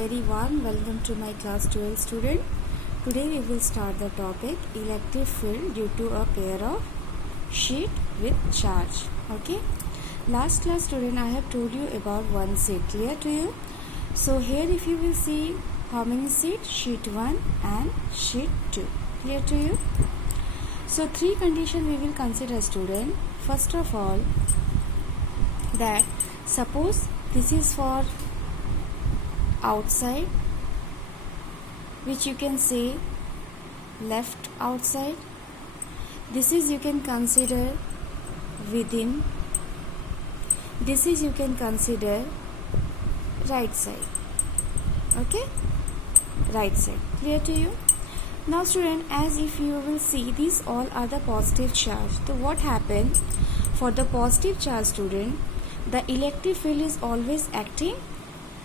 Very warm welcome to my class 12 student. Today we will start the topic electric field due to a pair of sheet with charge. Okay. Last class student I have told you about one sheet. Clear to you? So here if you will see how many sheets? Sheet 1 and sheet 2. Clear to you? So three conditions we will consider student. First of all, that suppose this is for outside, which you can say left outside. This is you can consider within. This is you can consider right side. Okay, right side. Clear to you? Now student, as if you will see, these all are the positive charge. So what happens for the positive charge student, the electric field is always acting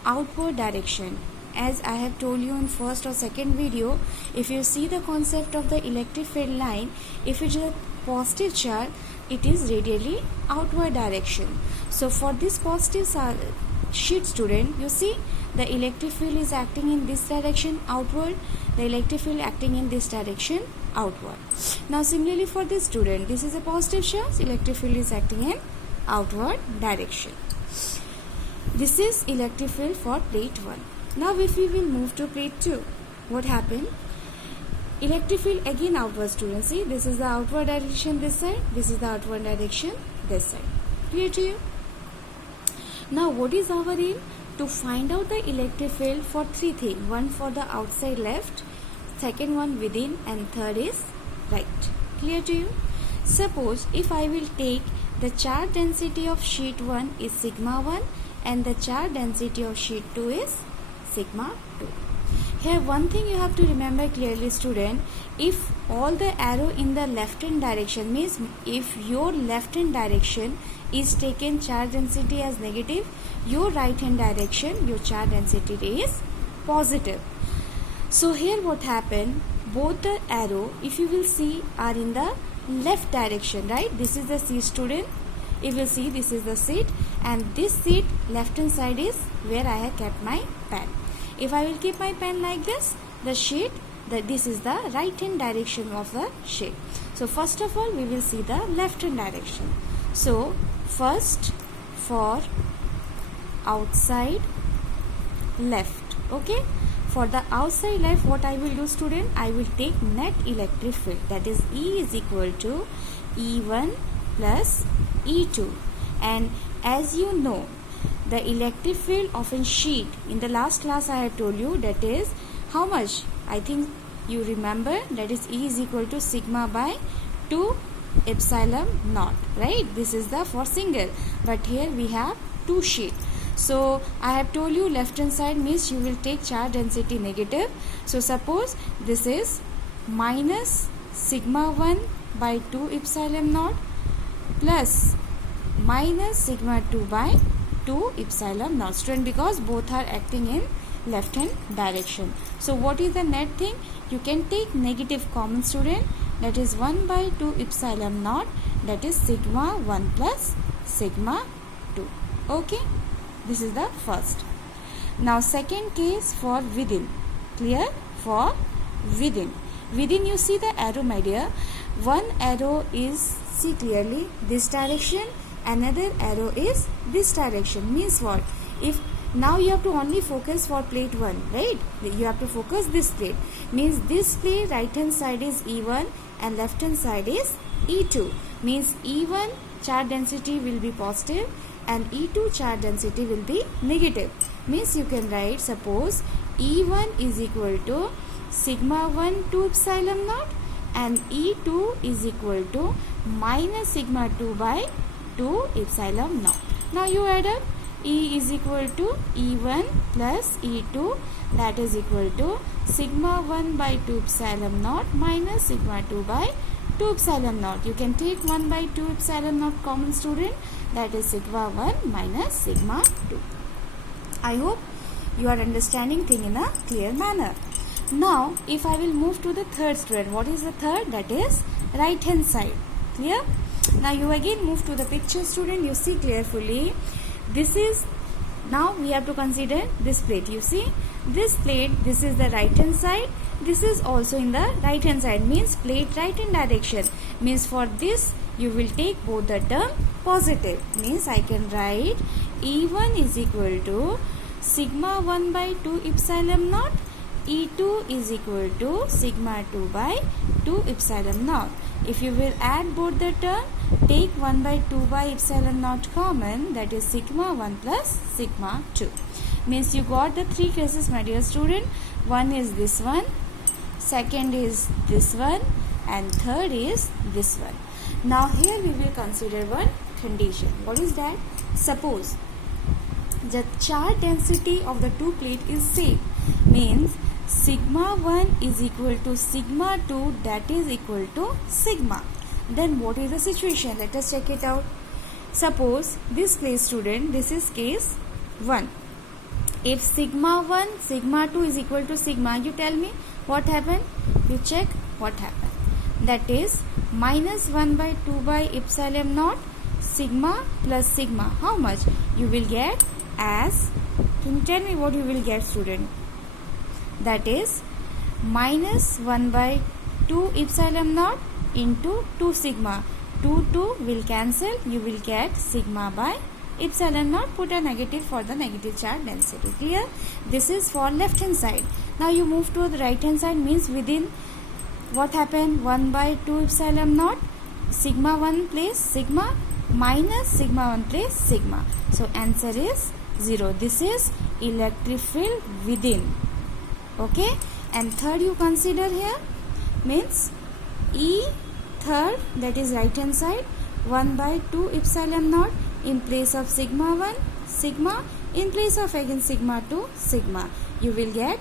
outward direction. As I have told you in first or second video, if you see the concept of the electric field line, if it is a positive charge, it is radially outward direction. So for this positive sheet student, you see the electric field is acting in this direction outward, the electric field acting in this direction outward. Now similarly for this student, this is a positive charge, electric field is acting in outward direction. This is electric field for plate 1. Now if we will move to plate 2, what happened? Electric field again outward students. See, this is the outward direction this side, this is the outward direction this side. Clear to you? Now what is our aim? To find out the electric field for three things. One for the outside left, second one within, and third is right. Clear to you? Suppose if I will take the charge density of sheet 1 is sigma 1 and the charge density of sheet 2 is sigma 2. Here one thing you have to remember clearly student, if all the arrow in the left hand direction means if your left hand direction is taken charge density as negative, your right hand direction your charge density is positive. So here what happened, both the arrow if you will see are in the left direction, right? This is the seat student. You will see this is the seat and this seat left hand side is where I have kept my pen. If I will keep my pen like this, the sheet, this is the right hand direction of the sheet. So first of all we will see the left hand direction. So first for outside left, okay, for the outside left what I will do student, I will take net electric field, that is E is equal to E1 plus E2. And as you know, the electric field of a sheet, in the last class I have told you, that is how much? I think you remember, that is E is equal to sigma by 2 epsilon naught, right? This is the for single, but here we have two sheet. So I have told you left hand side means you will take charge density negative. So suppose this is minus sigma 1 by 2 epsilon naught plus minus sigma 2 by 2 epsilon naught student, because both are acting in left hand direction. So what is the net thing? You can take negative common student, that is 1 by 2 epsilon naught, that is sigma 1 plus sigma 2. Okay, this is the first. Now second case for within. Clear? For within. Within you see the arrow my dear. One arrow is, see clearly, this direction, another arrow is this direction. Means what? If now you have to only focus for plate 1, right? You have to focus this plate. Means this plate right hand side is E1 and left hand side is E2. Means E1 charge density will be positive and E2 charge density will be negative. Means you can write, suppose E1 is equal to sigma 1 to epsilon naught and E2 is equal to minus sigma 2 by 2 epsilon naught. Now you add up, E is equal to E1 plus E2, that is equal to sigma 1 by 2 epsilon naught minus sigma 2 by 2 epsilon naught. You can take 1 by 2 epsilon naught common student, that is sigma 1 minus sigma 2. I hope you are understanding thing in a clear manner. Now if I will move to the third student, what is the third? That is right hand side. Clear? Now you again move to the picture student, you see carefully, this is Now we have to consider this plate. You see this plate, this is the right hand side, this is also in the right hand side, means plate right hand direction, means for this you will take both the term positive, means I can write E1 is equal to sigma 1 by 2 epsilon naught, E2 is equal to sigma 2 by 2 epsilon naught. If you will add both the term, take 1 by 2 by epsilon naught common, that is sigma 1 plus sigma 2. Means you got the three cases, my dear student. One is this one, second is this one, and third is this one. Now here we will consider one condition. What is that? Suppose the charge density of the two plate is same, means sigma 1 is equal to sigma 2, that is equal to sigma. Then what is the situation? Let us check it out. Suppose this case, student, this is case 1. If sigma 1, sigma 2 is equal to sigma, you tell me what happened? You check what happened. That is minus 1 by 2 by epsilon naught sigma plus sigma. How much? You will get as, can you tell me what you will get, student? That is minus 1 by 2 epsilon naught into 2 sigma. 2 will cancel, you will get sigma by epsilon naught. Put a negative for the negative charge density. Clear? This is for left hand side. Now you move to the right hand side, means within what happened? 1 by 2 epsilon naught sigma 1 place sigma minus sigma 1 place sigma. So answer is 0. This is electric field within. Okay, and third you consider here, means E third, that is right hand side, 1 by 2 epsilon naught in place of sigma 1 sigma, in place of again sigma 2 sigma. You will get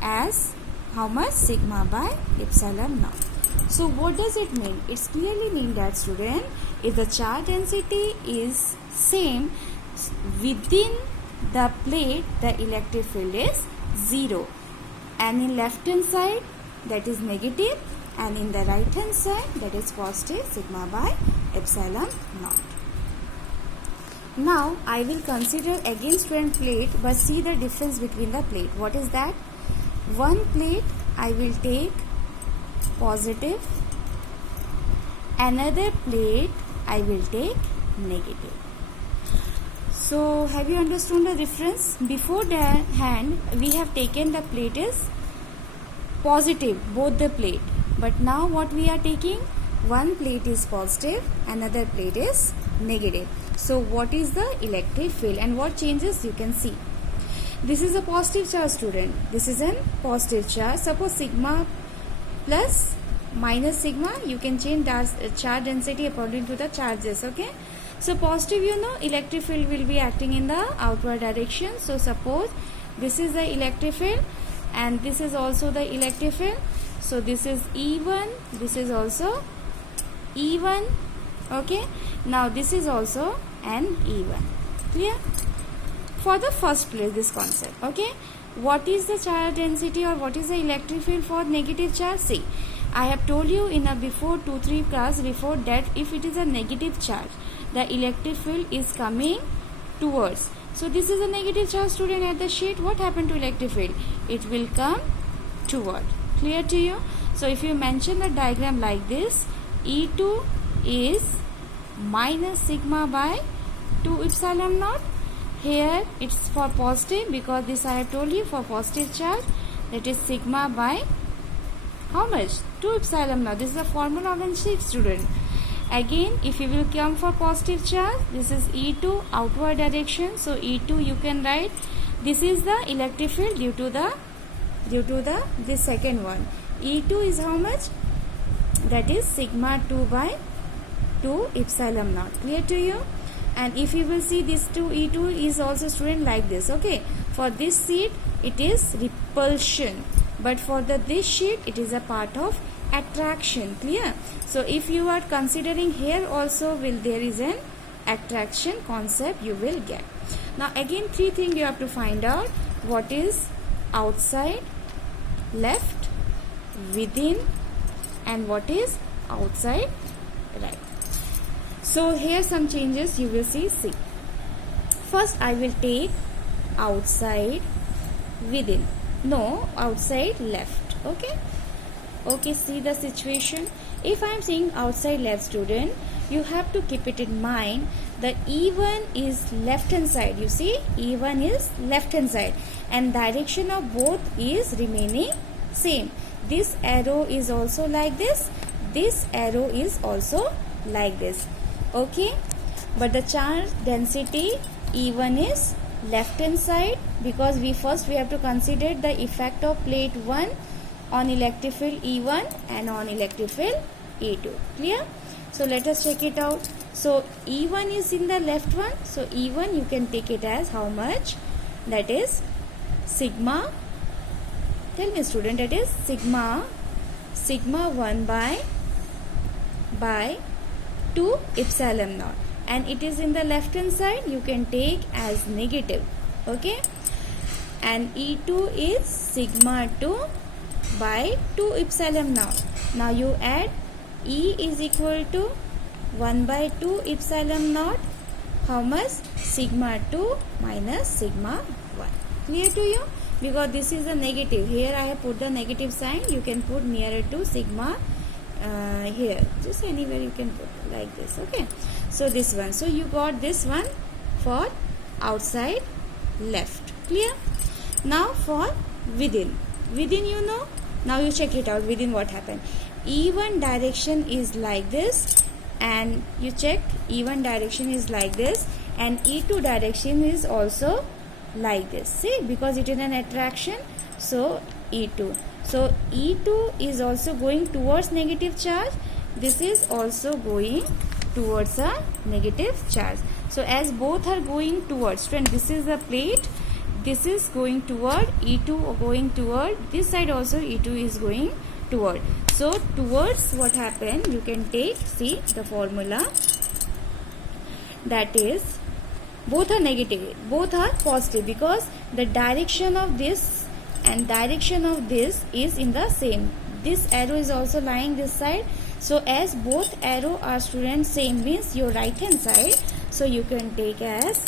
as how much? Sigma by epsilon naught. So what does it mean? It's clearly mean that, student, if the charge density is same within the plate, the electric field is 0. And in left hand side, that is negative, and in the right hand side, that is positive, sigma by epsilon naught. Now I will consider again student plate, but see the difference between the plate. What is that? One plate I will take positive, another plate I will take negative. So have you understood the difference? Before that hand we have taken the plate is positive, both the plate, but now what we are taking? One plate is positive, another plate is negative. So what is the electric field and what changes? You can see. This is a positive charge, student. This is a positive charge. Suppose sigma plus minus sigma, you can change charge density according to the charges. Okay. So positive, you know, electric field will be acting in the outward direction. So suppose this is the electric field and this is also the electric field. So this is E1, this is also E1. Okay. Now this is also an E1. Clear? For the first place, this concept. Okay. What is the charge density or what is the electric field for negative charge? See, I have told you in a before 2-3 class before that if it is a negative charge, the electric field is coming towards. So this is a negative charge, student, at the sheet. What happened to electric field? It will come toward. Clear to you? So if you mention the diagram like this, E2 is minus sigma by 2 epsilon naught. Here it's for positive because this I have told you for positive charge, that is sigma by how much? 2 epsilon naught. This is the formula of the sheet, student. Again, if you will come for positive charge, this is E2 outward direction. So E2 you can write. This is the electric field due to the this second one. E2 is how much? That is sigma 2 by 2 epsilon naught. Clear to you? And if you will see this 2 E2 is also, student, like this. Okay. For this sheet it is repulsion, but for this sheet it is a part of attraction. Clear? So if you are considering here also there is an attraction concept you will get. Now again 3 things you have to find out. What is outside, left, within, and what is outside, right. So here some changes you will see. First I will take outside within. No, outside left. Okay, see the situation. If I am saying outside left, student, you have to keep it in mind the E1 is left hand side. You see, E1 is left hand side and direction of both is remaining same. This arrow is also like this. This arrow is also like this. Okay, but the charge density E1 is left hand side because we have to consider the effect of plate 1 on electric field E1 and on electric field E2. Clear? So let us check it out. So E1 is in the left one. So E1 you can take it as how much? That is sigma. Tell me, student, that is sigma 1 by 2 epsilon naught. And it is in the left hand side, you can take as negative. Okay, and E2 is sigma 2 by 2 epsilon naught. Now you add E is equal to 1 by 2 epsilon naught. How much? Sigma 2 minus sigma 1. Clear to you? Because this is the negative. Here I have put the negative sign. You can put nearer to sigma here. Just anywhere you can put like this. Okay. So this one. So you got this one for outside left. Clear? Now for within. Within, you know. Now you check it out. Within what happened? E1 direction is like this. And you check E1 direction is like this. And E2 direction is also like this. See, because it is an attraction, so E2. So E2 is also going towards negative charge. This is also going towards a negative charge. So as both are going towards, friend, this is the plate. This is going toward E2, going toward this side also. E2 is going toward. So towards what happened, you can take, see the formula, that is both are negative, both are positive, because the direction of this and direction of this is in the same. This arrow is also lying this side. So as both arrow are, students, same, means your right hand side. So you can take as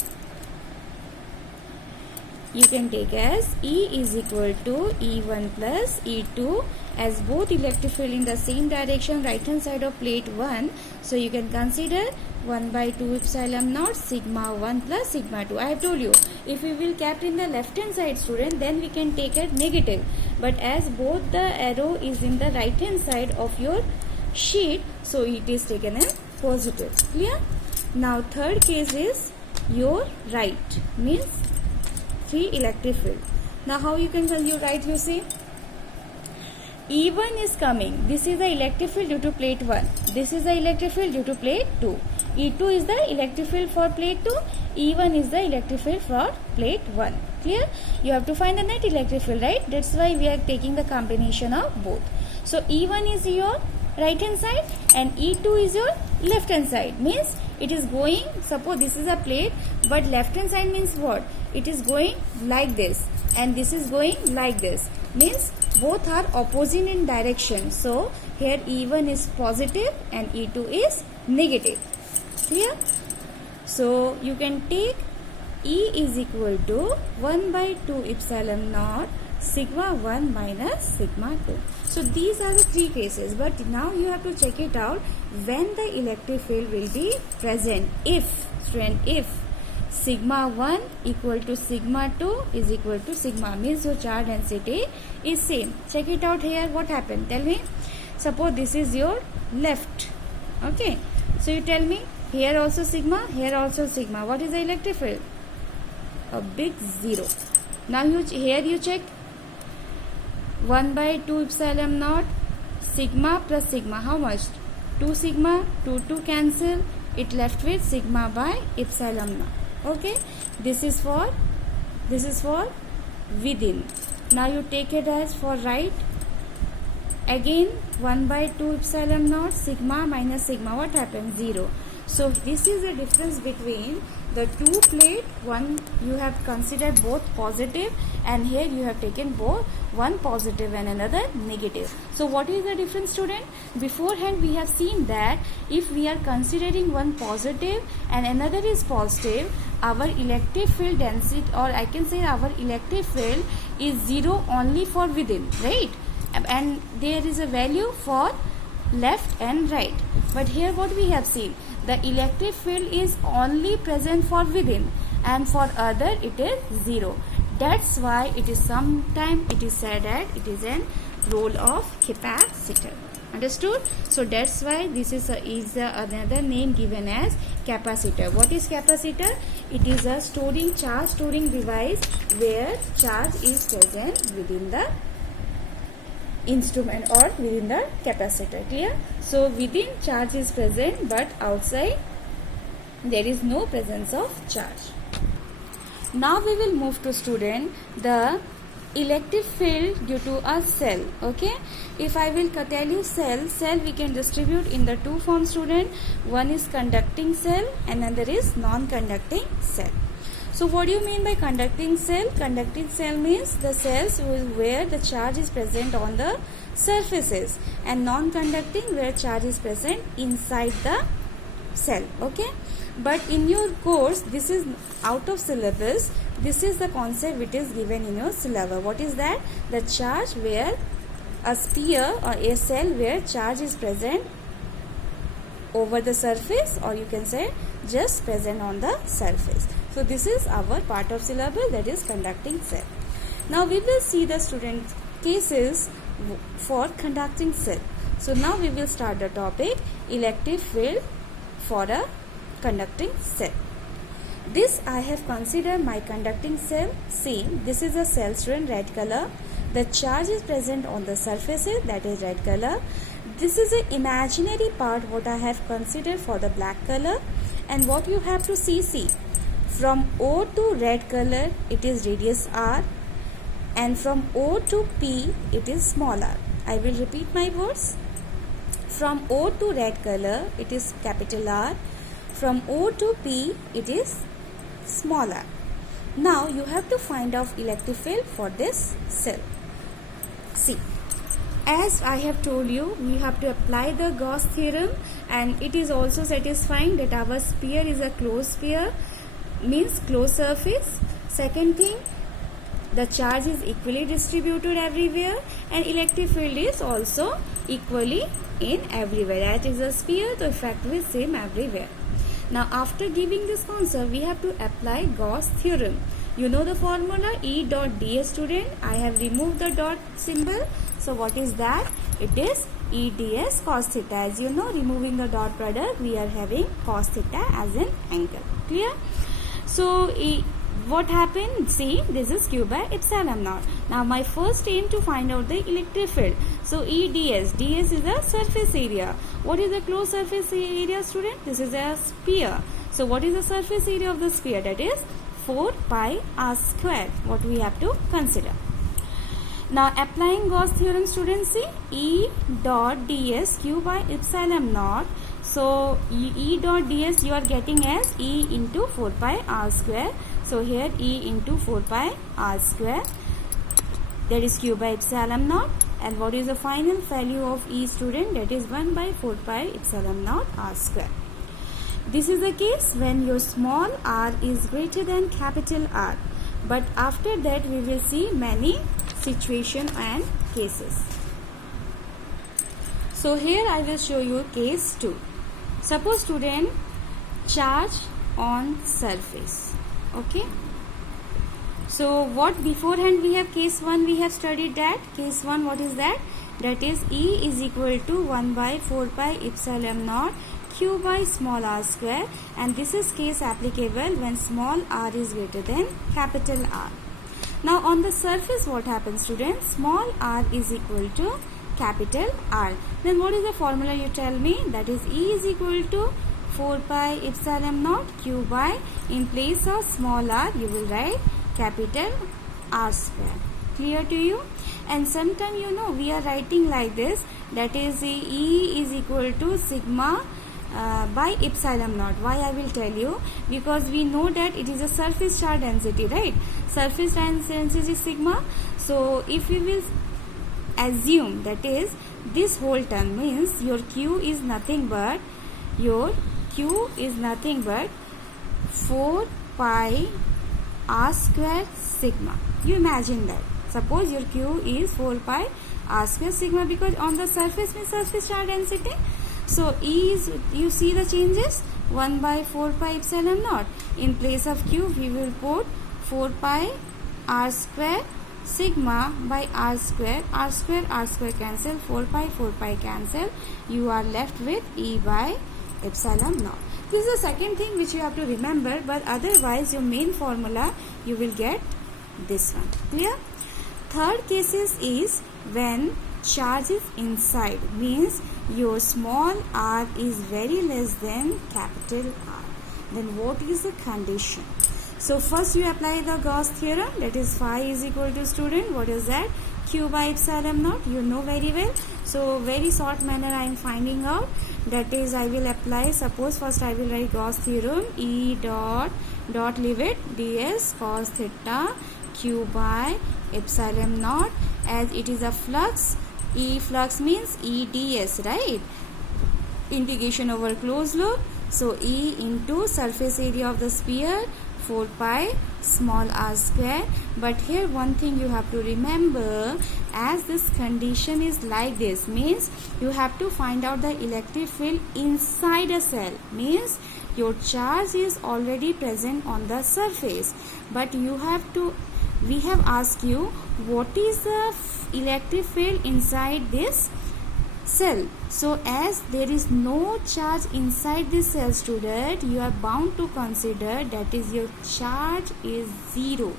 E is equal to E1 plus E2, as both electric field in the same direction, right hand side of plate 1. So you can consider 1 by 2 epsilon naught sigma 1 plus sigma 2. I have told you, if we will kept in the left hand side, student, then we can take it negative. But as both the arrow is in the right hand side of your sheet, so it is taken as positive. Clear? Now third case is your right, means free electric field. Now how you can tell you right? You see, E1 is coming. This is the electric field due to plate 1. This is the electric field due to plate 2. E2 is the electric field for plate 2. E1 is the electric field for plate 1. Clear? You have to find the net electric field, right? That's why we are taking the combination of both. So E1 is your right hand side and E2 is your left hand side. Means it is going, suppose this is a plate, but left hand side means what? It is going like this and this is going like this. Means both are opposite in direction. So here E1 is positive and E2 is negative. Clear? So you can take E is equal to 1 by 2 epsilon naught sigma 1 minus sigma 2. So these are the three cases, but now you have to check it out when the electric field will be present. If, student, if sigma 1 equal to sigma 2 is equal to sigma, means your charge density is same. Check it out here. What happened? Tell me. Suppose this is your left. Okay. So you tell me, here also sigma, here also sigma. What is the electric field? A big 0. Now here you check 1 by 2 epsilon naught sigma plus sigma. How much? 2 sigma, 2 cancel. It left with sigma by epsilon naught. Okay, this is for within. Now you take it as for right. Again 1 by 2 epsilon naught sigma minus sigma. What happens? 0. So this is the difference between the two plate. One you have considered both positive, and here you have taken both one positive and another negative. So what is the difference, student? Beforehand we have seen that if we are considering one positive and another is positive, our electric field density, or I can say our electric field is 0 only for within, right? And there is a value for left and right. But here what we have seen, the electric field is only present for within, and for other it is 0. That's why it is sometimes it is said that it is a role of capacitor. Understood? So that's why this is another name given as capacitor. What is capacitor? It is a charge storing device where charge is present within the instrument or within the capacitor. Clear? So within charge is present, but outside there is no presence of charge. Now we will move to student the electric field due to a cell. Okay, if I will tell you cell we can distribute in the two forms, student. One is conducting cell and another is non-conducting cell. So what do you mean by conducting cell? Conducting cell means the cells where the charge is present on the surfaces, and non-conducting where charge is present inside the cell. Okay, but in your course this is out of syllabus. This is the concept which is given in your syllabus. What is that? The charge where a sphere or a cell where charge is present over the surface, or you can say just present on the surface. So this is our part of syllabus, that is conducting cell. Now we will see the student cases for conducting cell. So now we will start the topic electric field for a conducting cell. This I have considered my conducting cell. See, this is a cell, student, red color. The charge is present on the surfaces, that is red color. This is an imaginary part what I have considered for the black color. And what you have to see, from O to red color it is radius r, and from O to P it is small r. I will repeat my words. From O to red color it is capital R. From O to P it is small r. Now you have to find out electric field for this cell. See, as I have told you, we have to apply the Gauss theorem, and it is also satisfying that our sphere is a closed sphere, means closed surface. Second thing, the charge is equally distributed everywhere, and electric field is also equally in everywhere. That is a sphere, the effect is same everywhere. Now after giving this concept, we have to apply Gauss theorem. You know the formula E dot ds, student. I have removed the dot symbol. So what is that? It is E ds cos theta. As you know, removing the dot product, we are having cos theta as an angle. Clear? So what happened? See, this is Q by epsilon naught. Now my first aim to find out the electric field. So E ds. ds is the surface area. What is the closed surface area, student? This is a sphere. So what is the surface area of the sphere? That is 4 pi r square. What we have to consider. Now applying Gauss theorem, students, see, E dot ds Q by epsilon naught. So E dot ds you are getting as E into 4 pi r square. So here E into 4 pi r square, that is Q by epsilon naught. And what is the final value of E, student? That is 1 by 4 pi epsilon naught r square. This is the case when your small r is greater than capital R. But after that we will see many situations and cases. So here I will show you case 2. Suppose, student, charge on surface. Okay. So what beforehand we have case 1 we have studied that. Case 1, what is that? That is E is equal to 1 by 4 pi epsilon naught Q by small r square, and this is case applicable when small r is greater than capital R. Now on the surface what happens, students? Small r is equal to capital R. Then what is the formula, you tell me? That is E is equal to 4 pi epsilon naught Q by, in place of small r you will write capital R square. Clear to you? And sometime you know we are writing like this, that is E is equal to sigma by epsilon naught. Why I will tell you? Because we know that it is a surface charge density, right? Surface density is sigma. So if we will assume that is this whole term, means your Q is nothing but 4 pi r square sigma. You imagine that. Suppose your Q is 4 pi r square sigma, because on the surface means surface charge density. So E is, you see the changes, 1 by 4 pi epsilon naught. In place of Q we will put 4 pi r square sigma by r square cancel, 4 pi cancel, you are left with E by epsilon naught. This is the second thing which you have to remember, but otherwise your main formula you will get this one. Clear? Third cases is when charge is inside, means your small r is very less than capital R. Then what is the condition? So first you apply the Gauss theorem, that is phi is equal to, student, what is that? Q by epsilon naught, you know very well. So very short manner I am finding out, that is I will apply, suppose first I will write Gauss theorem, E dot leave it ds cos theta Q by epsilon naught, as it is a flux, E flux means E ds, right? Integration over closed loop. So E into surface area of the sphere, 4 pi small r square. But here one thing you have to remember, as this condition is like this, means you have to find out the electric field inside a cell, means your charge is already present on the surface, but you have to, we have asked you what is the electric field inside this cell. So as there is no charge inside this cell, student, you are bound to consider that is your charge is 0,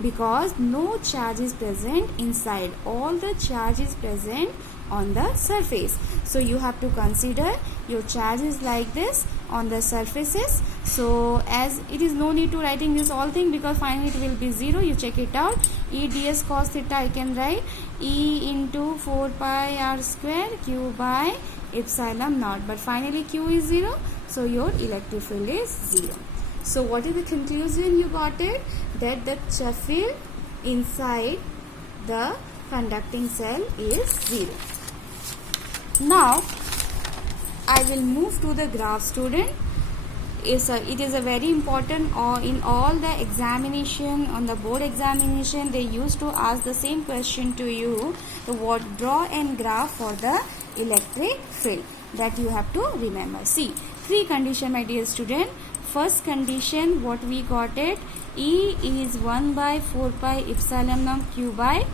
because no charge is present inside, all the charge is present on the surface. So you have to consider your charge is like this on the surfaces. So as it is no need to writing this all thing, because finally it will be 0, you check it out. E ds cos theta I can write E into 4 pi r square Q by epsilon naught, but finally Q is 0, so your electric field is 0. So what is the conclusion you got it? That the field inside the conducting cell is 0. Now I will move to the graph, student. It is a very important, or in all the examination, on the board examination they used to ask the same question to you, what draw and graph for the electric field, that you have to remember. See, three condition, my dear student. First condition, what we got it, E is 1 by 4 pi epsilon naught Q by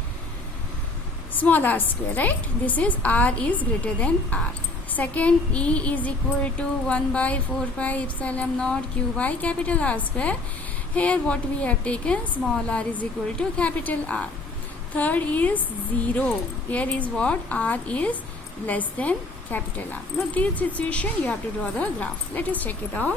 small r square, right? This is r is greater than r. Second, E is equal to 1 by 4 pi epsilon naught Q by capital R square. Here what we have taken, small r is equal to capital R. Third is 0. Here is what? R is less than capital R. Now this situation you have to draw the graph. Let us check it out.